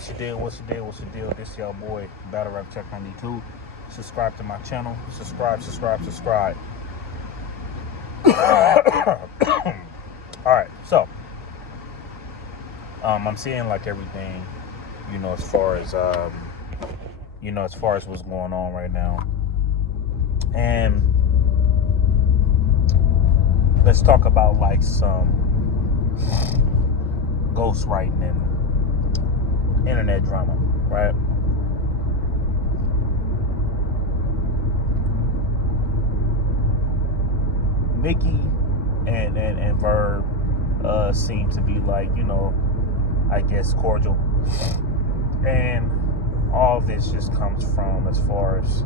What's the deal? This your boy, Battle Rap Check 92. Subscribe to my channel. Subscribe. Alright, so I'm seeing like everything, as far as what's going on right now. And let's talk about like some ghostwriting and internet drama, right? Nikki and Verb seem to be like, I guess cordial. And all of this just comes from as far as,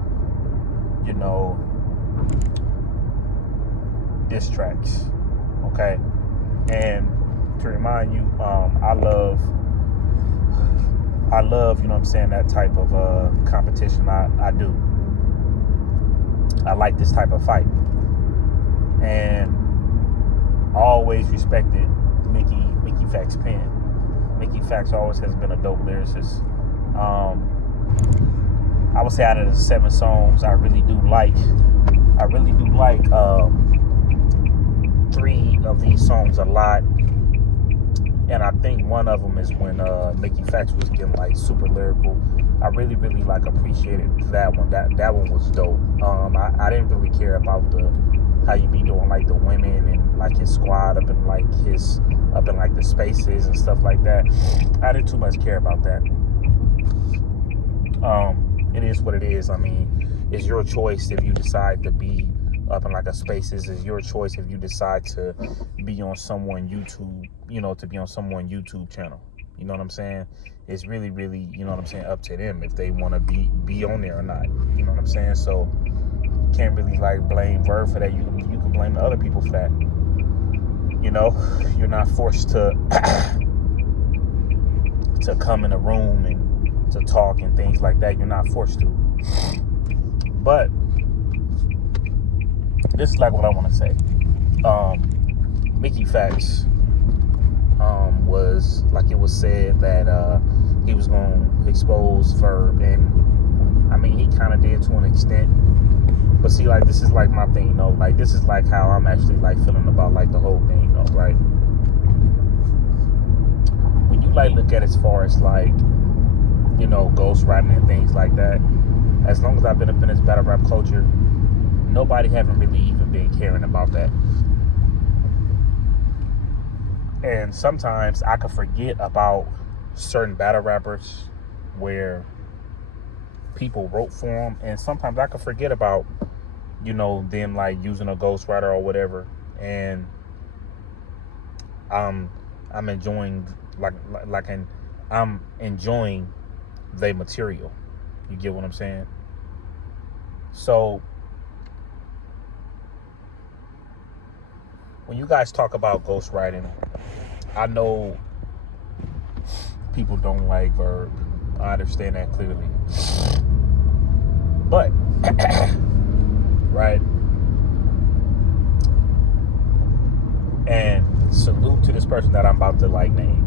diss tracks. Okay? And to remind you, I love, that type of competition. I do. I like this type of fight. And I always respected Mickey Fact's pen. Mickey Facts always has been a dope lyricist. I would say out of the 7 songs, I really do like 3 of these songs a lot. And I think one of them is when Mickey Facts was getting like super lyrical. I really like appreciated that one. That one was dope. I didn't really care about how you be doing like the women and like his squad up in like the spaces and stuff like that. I didn't too much care about that. It is what it is. I mean, it's your choice if you decide to be up in like a spaces. It's your choice if you decide to be on someone YouTube, to be on someone YouTube channel. You know what I'm saying? It's really, up to them if they want to be on there or not. You know what I'm saying? So can't really like blame Verb for that. You can blame the other people for that. You're not forced to come in a room and to talk and things like that. You're not forced to. But this is like what I want to say. Mickey Facts was like, it was said that he was going to expose Verb, and I mean he kind of did to an extent. But see, like, this is like my thing, like this is like how I'm actually like feeling about like the whole thing, right? When you like look at it as far as like, ghostwriting and things like that, as long as I've been up in this battle rap culture, nobody haven't really even been caring about that. And sometimes I could forget about certain battle rappers where people wrote for them, and sometimes I could forget about them like using a ghostwriter or whatever, and I'm enjoying I'm enjoying the material. You get what I'm saying? So when you guys talk about ghostwriting, I know people don't like Verb. I understand that clearly. But right, and salute to this person that I'm about to like name,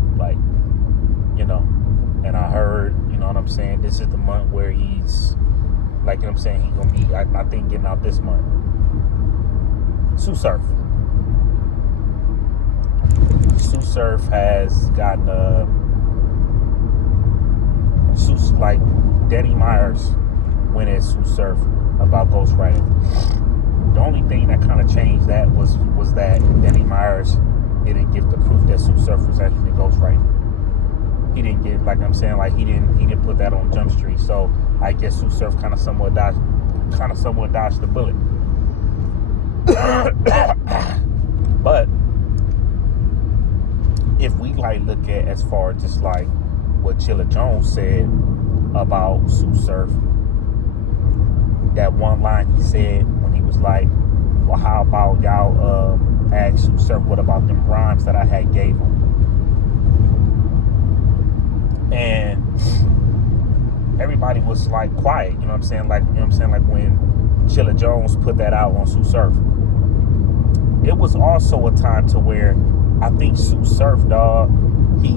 and I heard, this is the month where he's like, he's gonna be, I think, getting out this month. Sue Surf has gotten like Danny Myers went at Sue Surf about ghostwriting. The only thing that kind of changed that was that Danny Myers didn't give the proof that Sue Surf was actually ghostwriting. He didn't get, he didn't put that on Jump Street. So I guess Sue Surf kind of somewhat dodged the bullet. But if we like look at as far as just like what Chilla Jones said about Sue Surf, that one line he said when he was like, well, how about y'all ask Sue Surf what about them rhymes that I had gave him? And everybody was like quiet, like when Chilla Jones put that out on Sue Surf. It was also a time to where I think Sue Surf, dog, he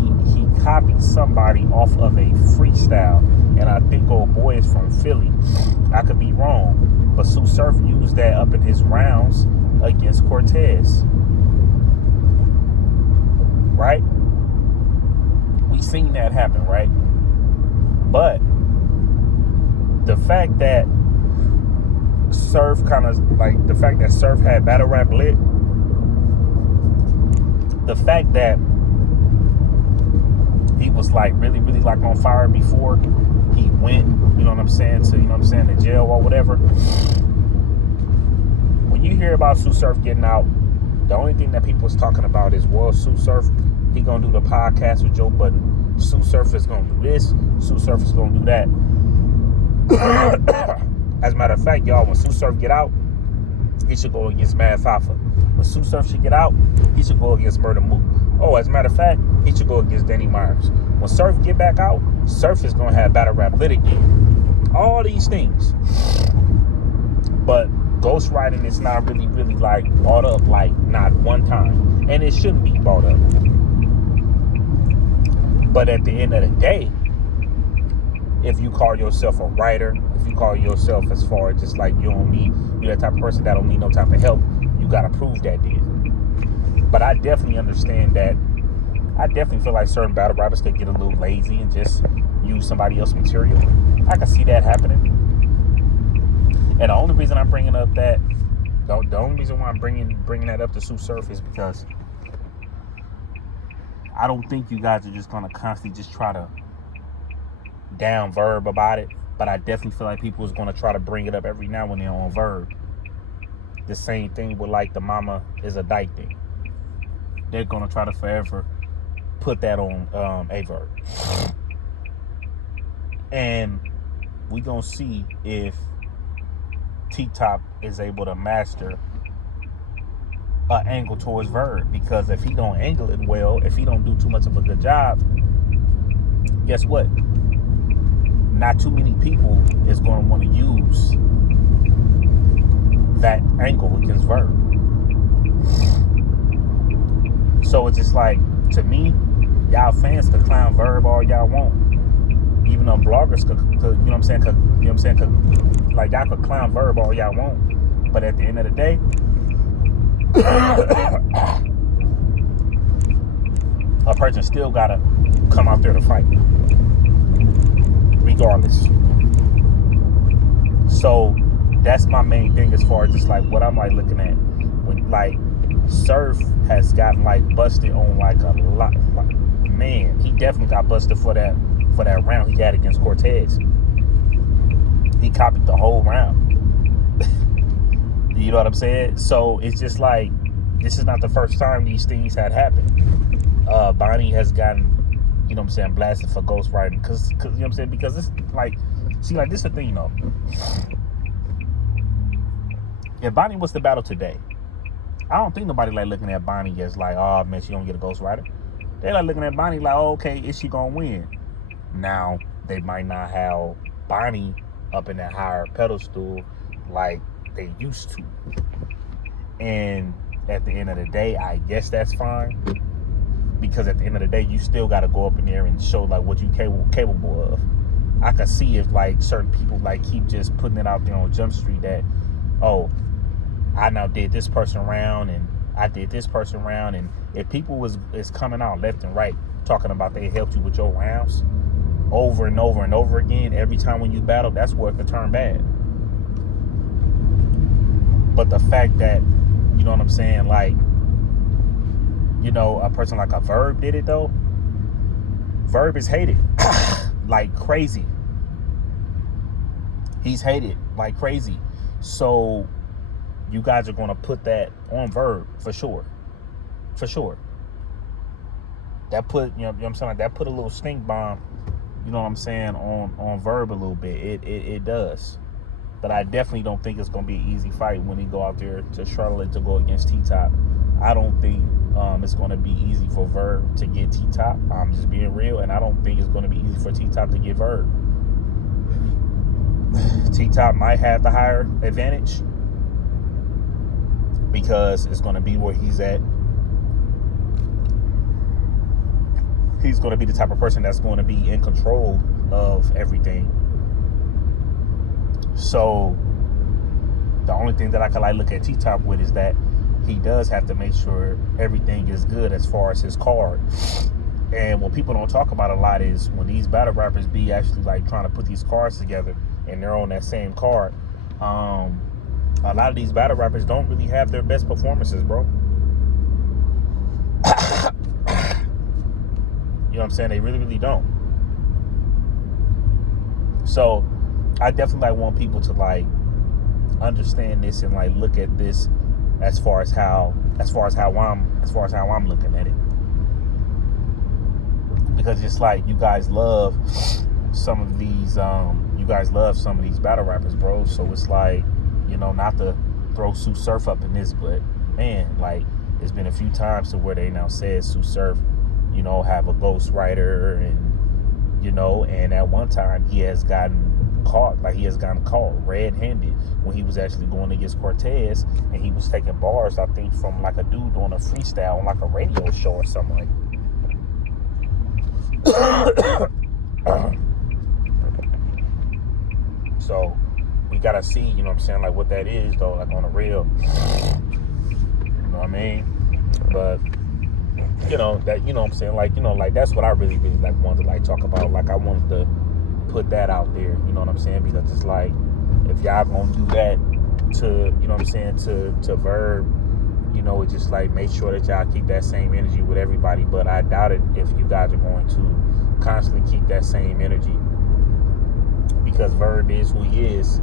copied somebody off of a freestyle, and I think old boy is from Philly. I could be wrong, but Sue Surf used that up in his rounds against Cortez. Right? We seen that happen, right? But the fact that Surf had battle rap lit, the fact that he was like really, really like on fire before he went, you know what I'm saying, to jail or whatever. When you hear about Sue Surf getting out, the only thing that people was talking about is, well, Sue Surf, he gonna do the podcast with Joe Budden. Sue Surf is gonna do this. Sue Surf is gonna do that. As a matter of fact, y'all, when Sue Surf get out, he should go against Mad Fafa. When Sue Surf should get out, he should go against Murder Mook. Oh, as a matter of fact, he should go against Danny Myers. When Surf get back out, Surf is gonna have battle rap lit again. All these things. But ghostwriting is not really, really like brought up, like not one time. And it shouldn't be brought up. But at the end of the day, if you call yourself a writer, if you call yourself as far as just like you're that type of person that don't need no type of help, you gotta prove that then. But I definitely understand that. I definitely feel like certain battle rappers could get a little lazy and just use somebody else's material. I can see that happening. And the only reason I'm bringing up that, the only reason why I'm bringing that up to Sue Surf is because I don't think you guys are just gonna constantly just try to down Verb about it. But I definitely feel like people is gonna try to bring it up every now and then on Verb. The same thing with like the Mama is a Dyke thing. They're gonna try to forever put that on a Verb. And we gonna see if T-Top is able to master an angle towards Verb. Because if he don't angle it well, if he don't do too much of a good job, guess what? Not too many people is going to want to use that angle against Verb. So it's just like, to me, y'all fans could clown Verb all y'all want. Even though bloggers could you know what I'm saying? Like y'all could clown Verb all y'all want. But at the end of the day, a person still gotta come out there to fight. Regardless. So that's my main thing as far as just like what I'm like looking at. When like Surf has gotten like busted on like a lot, like, man, he definitely got busted for that round he had against Cortez. He copied the whole round. You know what I'm saying? So it's just like, this is not the first time these things had happened. Bonnie has gotten, you know what I'm saying, blasted for ghostwriting. Cause you know what I'm saying? Because it's like, see, like, this is the thing, though. If Bonnie was to battle today, I don't think nobody like looking at Bonnie as like, oh man, she don't get a ghostwriter. They like looking at Bonnie like, oh, okay, is she gonna win? Now, they might not have Bonnie up in that higher pedestal like they used to. And at the end of the day, I guess that's fine. Because at the end of the day, you still got to go up in there and show like what you capable of. I can see if like certain people like keep just putting it out there on Jump Street that, oh, I now did this person around and I did this person around. And if people is coming out left and right talking about they helped you with your rounds over and over and over again every time when you battle, that's where it could turn bad. But the fact that, you know what I'm saying, like, you know, a person like a Verb did it though. Verb is hated like crazy. He's hated like crazy. So you guys are gonna put that on Verb for sure. For sure. That put, you know what I'm saying, like, that put a little stink bomb, you know what I'm saying, on Verb a little bit. It does. But I definitely don't think it's gonna be an easy fight when he go out there to Charlotte to go against T-Top. I don't think it's going to be easy for Verb to get T-Top. I'm just being real. And I don't think it's going to be easy for T-Top to get Verb. T-Top might have the higher advantage because it's going to be where he's at. He's going to be the type of person that's going to be in control of everything. So the only thing that I can like look at T-Top with is that he does have to make sure everything is good as far as his card. And what people don't talk about a lot is when these battle rappers be actually like trying to put these cards together and they're on that same card, a lot of these battle rappers don't really have their best performances, bro. You know what I'm saying? They really, really don't. So I definitely like want people to like understand this and like look at this as far as how I'm looking at it. Because it's like you guys love some of these battle rappers, bro. So it's like, you know, not to throw Sue Surf up in this, but man, like it's been a few times to where they now said Sue Surf, you know, have a ghostwriter, and you know, and at one time he has gotten caught red-handed when he was actually going against Cortez, and he was taking bars, I think, from like a dude doing a freestyle on like a radio show or something like that. So we gotta see, you know what I'm saying, like what that is though, like on the real. You know what I mean? But you know that, you know what I'm saying, like, you know, like that's what I really, really like wanted to like talk about. Like I wanted to put that out there, you know what I'm saying? Because it's like, if y'all gonna do that to, you know what I'm saying, to Verb, you know, it's just like make sure that y'all keep that same energy with everybody. But I doubt it if you guys are going to constantly keep that same energy, because Verb is who he is.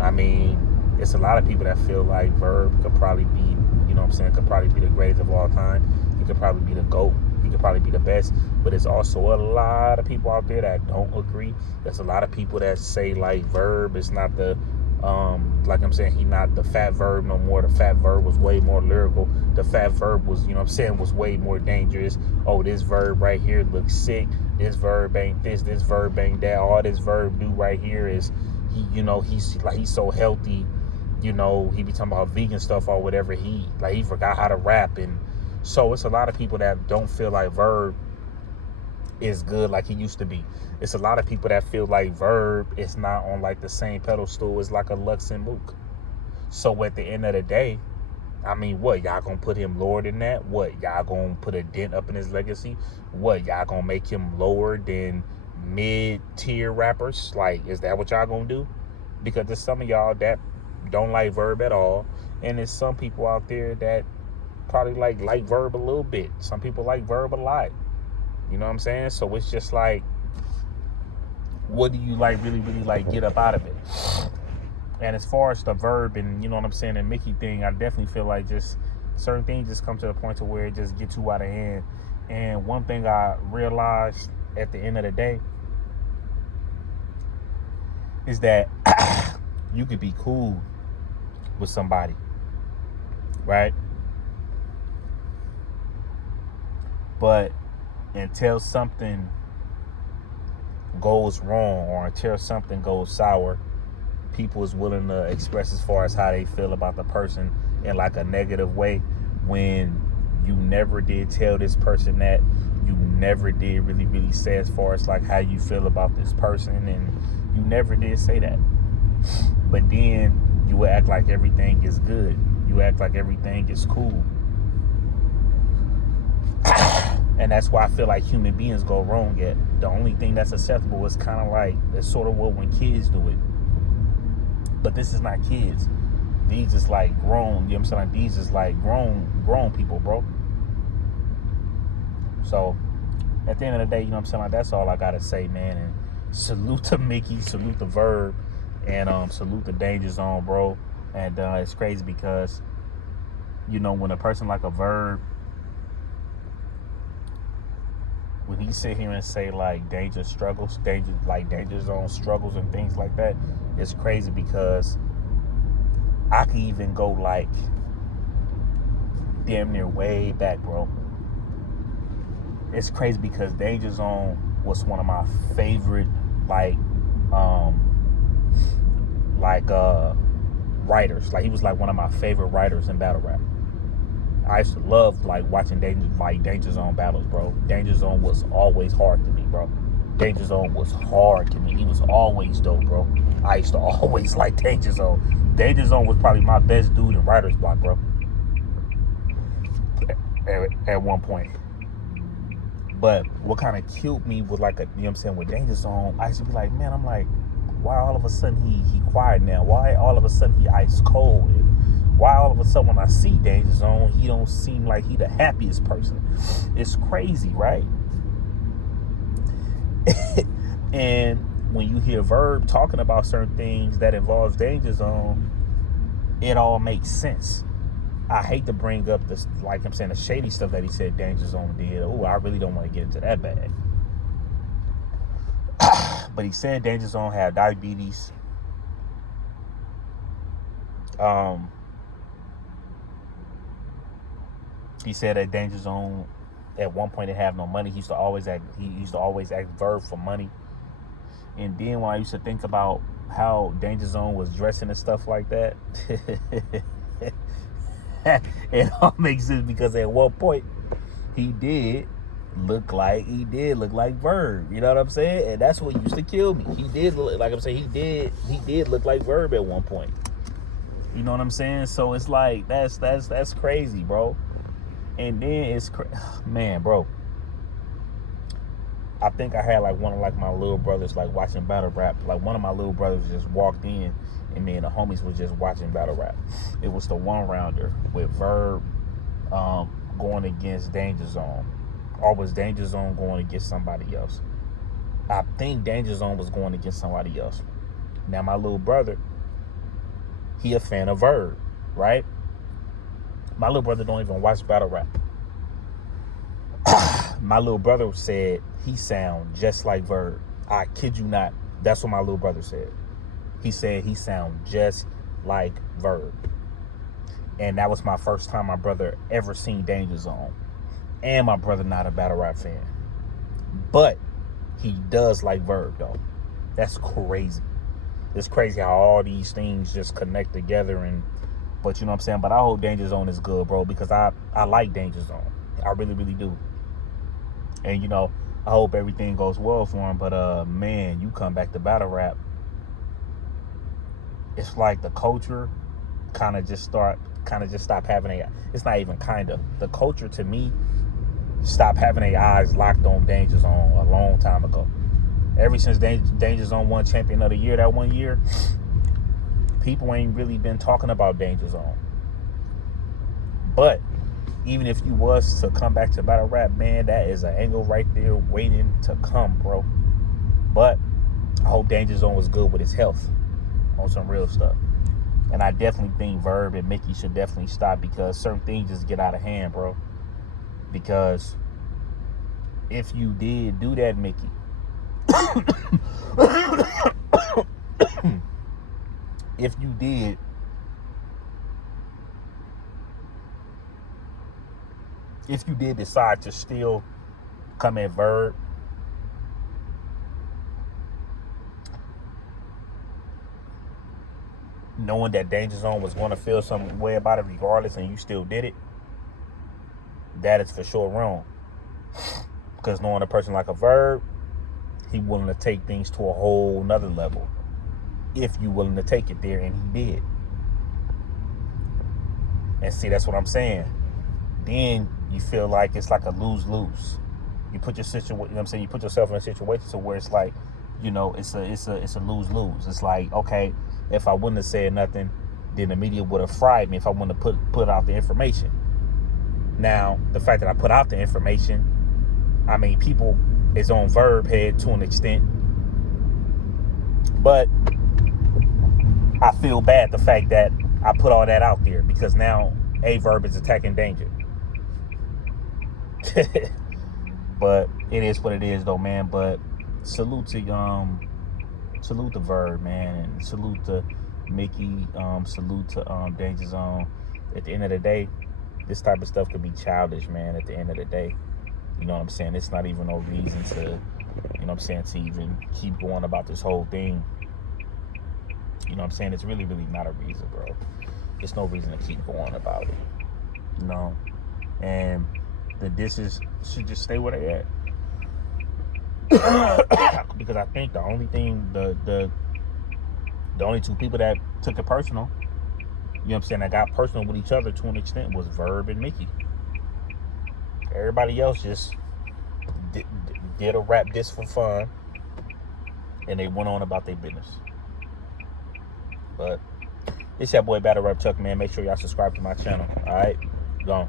I mean, it's a lot of people that feel like Verb could probably be, you know what I'm saying, could probably be the greatest of all time. He could probably be the GOAT. He could probably be the best. But there's also a lot of people out there that don't agree. There's a lot of people that say like Verb is not the like I'm saying, he not the Fat Verb no more. The Fat Verb was way more lyrical. The Fat Verb was, you know what I'm saying, was way more dangerous. Oh, this Verb right here looks sick. This Verb ain't this Verb ain't that. All this Verb do right here is he, you know, he's so healthy, you know, he be talking about vegan stuff or whatever. He forgot how to rap. And so it's a lot of people that don't feel like Verb is good like he used to be. It's a lot of people that feel like Verb is not on like the same pedestal as like a Lux and Mook. So at the end of the day, I mean, what, y'all gonna put him lower than that? What, y'all gonna put a dent up in his legacy? What, y'all gonna make him lower than mid-tier rappers? Like, is that what y'all gonna do? Because there's some of y'all that don't like Verb at all, and there's some people out there that probably like Verb a little bit. Some people like Verb a lot. You know what I'm saying? So it's just like, what do you like really, really like get up out of it? And as far as the Verb and, you know what I'm saying, and Mickey thing, I definitely feel like just certain things just come to the point to where it just get too out of hand. And one thing I realized at the end of the day is that you could be cool with somebody, right? But until something goes wrong or until something goes sour, people is willing to express as far as how they feel about the person in like a negative way, when you never did tell this person that. You never did really, really say as far as like how you feel about this person, and you never did say that. But then you will act like everything is good. You act like everything is cool. And that's why I feel like human beings go wrong at. The only thing that's acceptable is kind of like, it's sort of what when kids do it. But this is not kids. These is like grown, you know what I'm saying? These is like grown people, bro. So at the end of the day, you know what I'm saying? Like, that's all I gotta say, man. And salute to Mickey, salute to Verb, and salute the Danger Zone, bro. And it's crazy because, you know, when a person like a Verb, when he sit here and say like Danger Zone struggles and things like that, it's crazy because I can even go like damn near way back, bro. It's crazy because Danger Zone was one of my favorite writers. Like, he was like one of my favorite writers in battle rap. I used to love like watching Danger Zone battles, bro. Danger Zone was always hard to me, bro. Danger Zone was hard to me. He was always dope, bro. I used to always like Danger Zone. Danger Zone was probably my best dude in writer's block, bro. At one point. But what kind of killed me was like with Danger Zone, I used to be like, man, I'm like, why all of a sudden he quiet now? Why all of a sudden he ice cold? And why all of a sudden when I see Danger Zone, he don't seem like he the happiest person? It's crazy, right? And when you hear Verb talking about certain things that involves Danger Zone, it all makes sense. I hate to bring up this, like I'm saying, the shady stuff that he said Danger Zone did. Oh, I really don't want to get into that bag. But he said Danger Zone had diabetes. He said that Danger Zone at one point didn't have no money. He used to always ask Verb for money. And then when I used to think about how Danger Zone was dressing and stuff like that, it all makes sense, because at one point he did look like Verb. You know what I'm saying? And that's what used to kill me. He did look, like I'm saying, he did look like Verb at one point. You know what I'm saying? So it's like that's crazy, bro. And then man, bro. I think I had like one of like my little brothers like watching battle rap. Like one of my little brothers just walked in, and me and the homies was just watching battle rap. It was the one rounder with Verb going against Danger Zone. Or was Danger Zone going against somebody else? I think Danger Zone was going against somebody else. Now my little brother, he a fan of Verb, right? My little brother don't even watch battle rap. My little brother said he sound just like Verb. I kid you not. That's what my little brother said. He said he sound just like Verb. And that was my first time my brother ever seen Danger Zone. And my brother not a battle rap fan. But he does like Verb, though. That's crazy. It's crazy how all these things just connect together. But you know what I'm saying? But I hope Danger Zone is good, bro, because I like Danger Zone. I really, really do. And, you know, I hope everything goes well for him. But, man, you come back to battle rap, it's like the culture kind of just stop having it's not even kind of. The culture, to me, stopped having their eyes locked on Danger Zone a long time ago. Ever since Danger Zone won Champion of the Year that one year, people ain't really been talking about Danger Zone. But even if you was to come back to battle rap, man, that is an angle right there waiting to come, bro. But I hope Danger Zone was good with his health on some real stuff. And I definitely think Verb and Mickey should definitely stop, because certain things just get out of hand, bro. Because if you did do that, Mickey, if you did decide to still come at Verb, knowing that Danger Zone was going to feel some way about it regardless, and you still did it, that is for sure wrong. Because knowing a person like a Verb, he willing to take things to a whole nother level. If you willing to take it there, and he did. And see, that's what I'm saying. Then you feel like it's like a lose-lose. You put you put yourself in a situation to where it's like, you know, it's a lose-lose. It's like, okay, if I wouldn't have said nothing, then the media would have fried me if I wouldn't have put out the information. Now, the fact that I put out the information, I mean, people is on Verb head to an extent. But I feel bad the fact that I put all that out there, because now Verb is attacking Danger. But it is what it is, though, man. But salute to Verb, man, and salute to Mickey, salute to Danger Zone. At the end of the day, this type of stuff could be childish, man. At the end of the day, you know what I'm saying? It's not even no reason to, you know what I'm saying, to even keep going about this whole thing. You know what I'm saying? It's really, really not a reason, bro. There's no reason to keep going about it. You know? And the disses should just stay where they at. Because I think the only thing, the only two people that took it personal, you know what I'm saying, that got personal with each other to an extent, was Verb and Mickey. Everybody else just did a rap diss for fun, and they went on about their business. But it's your boy Battle Rap Chuck, man. Make sure y'all subscribe to my channel. All right, gone.